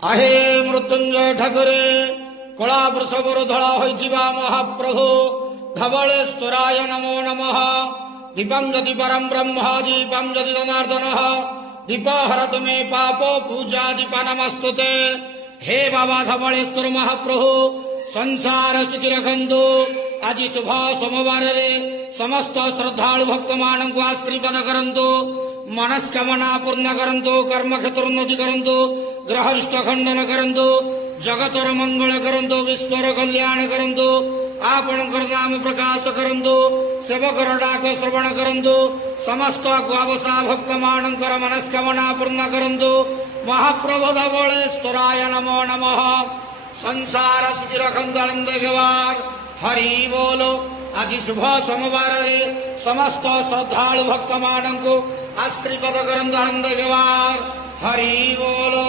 आहे मृत्युंजय ठाकुरे कला वृषभर धड़ा होइथिबा महाप्रभु धवलेश्वराय नमो नमः। दीपं यदि परम ब्रह्म दीपं यदि जनार्दन दीप हरत मे पाप पूजा दीप नमस्तुते। हे बाबा धवलेश्वर महाप्रभु संसार सुखी रखंतु। आज शुभ सोमवार समस्त श्रद्धालु भक्त मान को आशीर्वाद करंतु। मनस्कामना पूर्ण करंतु। कर्म क्षेत्र उन्नति करंतु। ग्रहरिष्ट खंडन करंतु। जगतर मंगल करंतु। विश्वर कल्याण करंतु। आपणकर नाम प्रकाश करंतु। सेवकर डाक श्रवण करंतु। समस्त ग्वावसा भक्त मानकर मनस्कामना पूर्ण करंतु। महाप्रभु धवलेश्वराय नमो नमः। संसार सुखी रखंतु आनंद गवार हरि बोलो। आज शुभ सोमवार समस्त श्रद्धालु भक्त मान को आशीर्वाद करंतु आनंद गवार हरि बोलो।